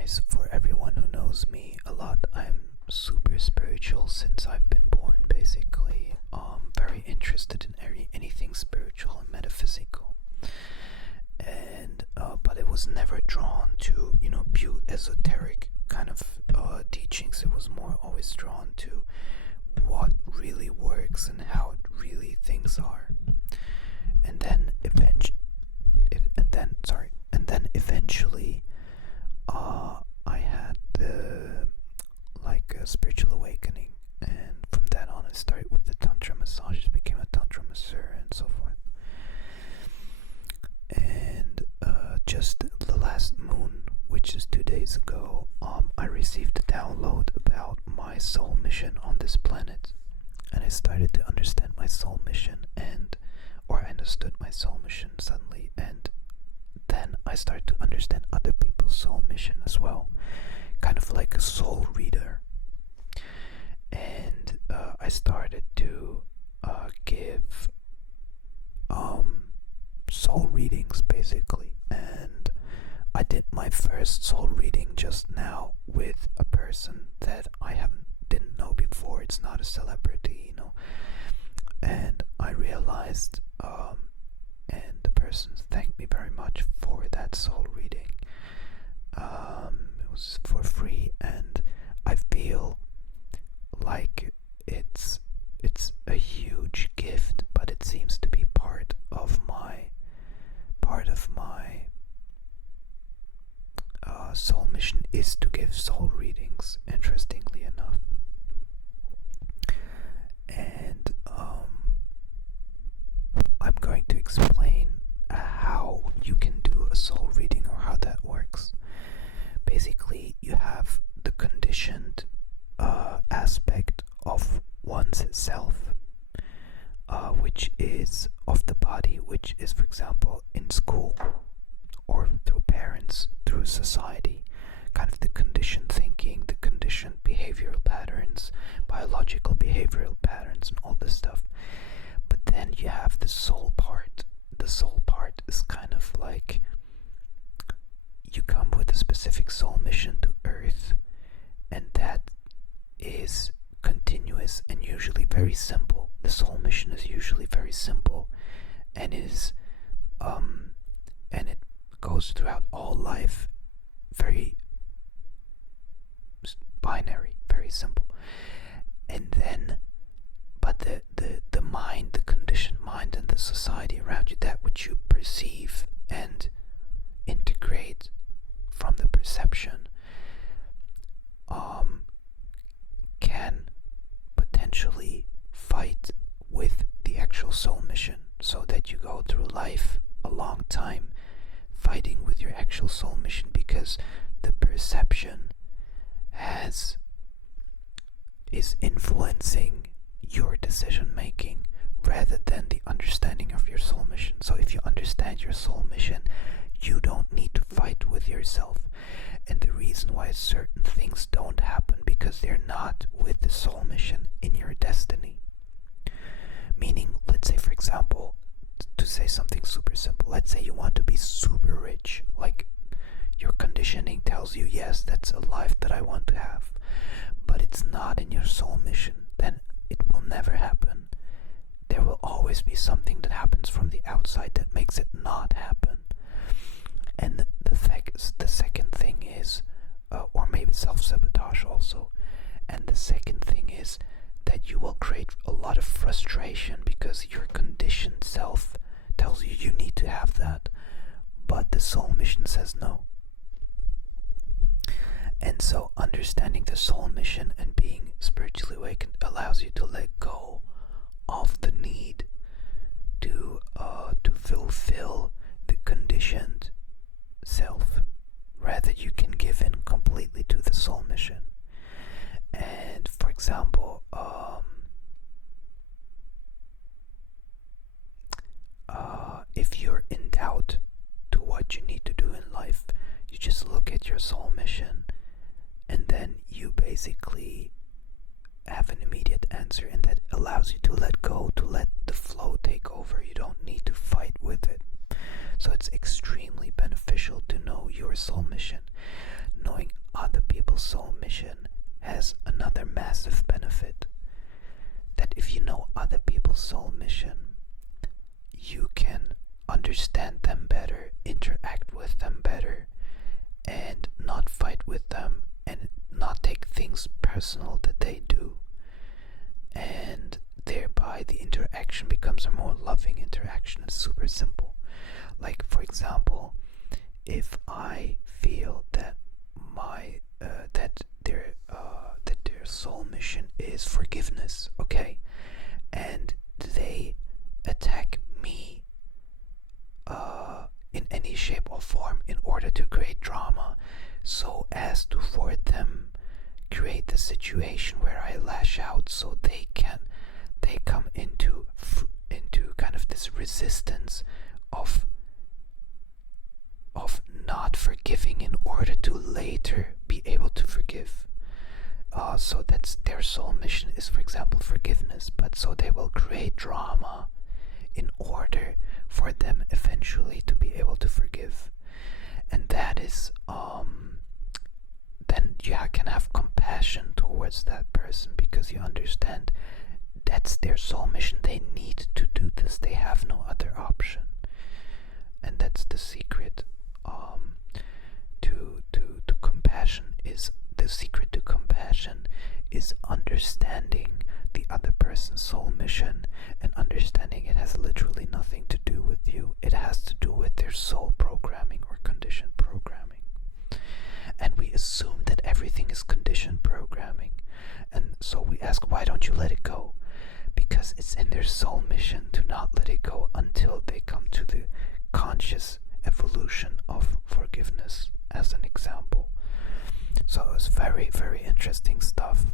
guys, for everyone who knows me a lot, I'm super spiritual since I've been born, basically. Very interested in anything spiritual and metaphysical. And, but it was never drawn to, pure esoteric kind of teachings. It was more always drawn to what really works and how really things are. And then eventually, I had a spiritual awakening, and from that on, I started with the tantra massages, became a tantra masseur, and so forth. And just the last moon, which is 2 days ago, I received a download about my soul mission on this planet, and I started to understand my soul mission, or I understood my soul mission suddenly, and then I started to understand other people's soul mission as well, kind of like a soul reader. And I started to give soul readings, basically, and I did my first soul reading just now with a person that I didn't know before. It's not a celebrity, and I realized, and the person thanked me very much for that soul reading. It was for free, and I feel like it's a huge gift, but it seems to be part of my soul mission is to give soul readings, interestingly enough. And I'm going to explain how you can do a soul reading, or how that works. Basically, you have the conditioned aspect of one's self, which is of the body, which is, for example, in school, or through parents, through society, kind of the conditioned thinking, the conditioned behavioral patterns, biological behavioral patterns, and all this stuff. But then you have the soul part. The soul part is kind of like you come with a specific soul mission to Earth, and that is continuous and usually very simple. The soul mission is usually very simple, and and it goes throughout all life, very binary, very simple. And then, but the mind, the conditioned mind, and the society around you, that which you perceive and integrate from the perception, can potentially fight with the actual soul mission, so that you go through life a long time fighting with your actual soul mission, because the perception is influencing your decision making rather than the understanding of your soul mission. So if you understand your soul mission, you don't need to fight with yourself. And the reason why certain things don't happen, because they're not with the soul mission in your destiny. Meaning, let's say, for example, to say something super simple, let's say you want to be super rich, like your conditioning tells you, yes, that's a life that I want to have, but it's not in your soul mission, then it will never happen. There will always be something that happens from the outside that makes it not happen. And the second thing is, or maybe self-sabotage also, and the second thing is that you will create a lot of frustration, because your conditioned self tells you you need to have that, but the soul mission says no. And so understanding the soul mission and being spiritually awakened allows you to let go of the need to fulfill the conditioned self. Rather, you can give in completely to the soul mission. And for example, if you're in doubt to what you need to do in life, you just look at your soul mission, and then you basically have an immediate answer, and that allows you to let go, to let the flow take over. You don't need to fight with it. So it's extremely beneficial to know your soul mission. Knowing has another massive benefit, that if you know other people's soul mission, you can understand them better, interact with them better, and not fight with them, and not take things personal that they do. And thereby the interaction becomes a more loving interaction. It's super simple. Like, for example, if I feel that their soul mission is forgiveness, okay, and they attack me in any shape or form in order to create drama, so as to for them create the situation where I lash out, so they come into kind of this resistance of not forgiving in order to later be able to forgive. So that's their soul mission, is, for example, forgiveness, but so they will create drama in order for them eventually to be able to forgive. And that is then you can have compassion towards that person, because you understand that's their soul mission. They need to do this. They have no other option. And that's the secret to compassion. Is the secret to compassion is understanding the other person's soul mission, and understanding it has literally nothing to do with you. It has to do with their soul programming or conditioned programming. And we assume that everything is conditioned programming, and so we ask, why don't you let it go? Because it's in their soul mission to not let it go until they come to the conscious evolution of forgiveness, as an example. So it's very, very interesting stuff.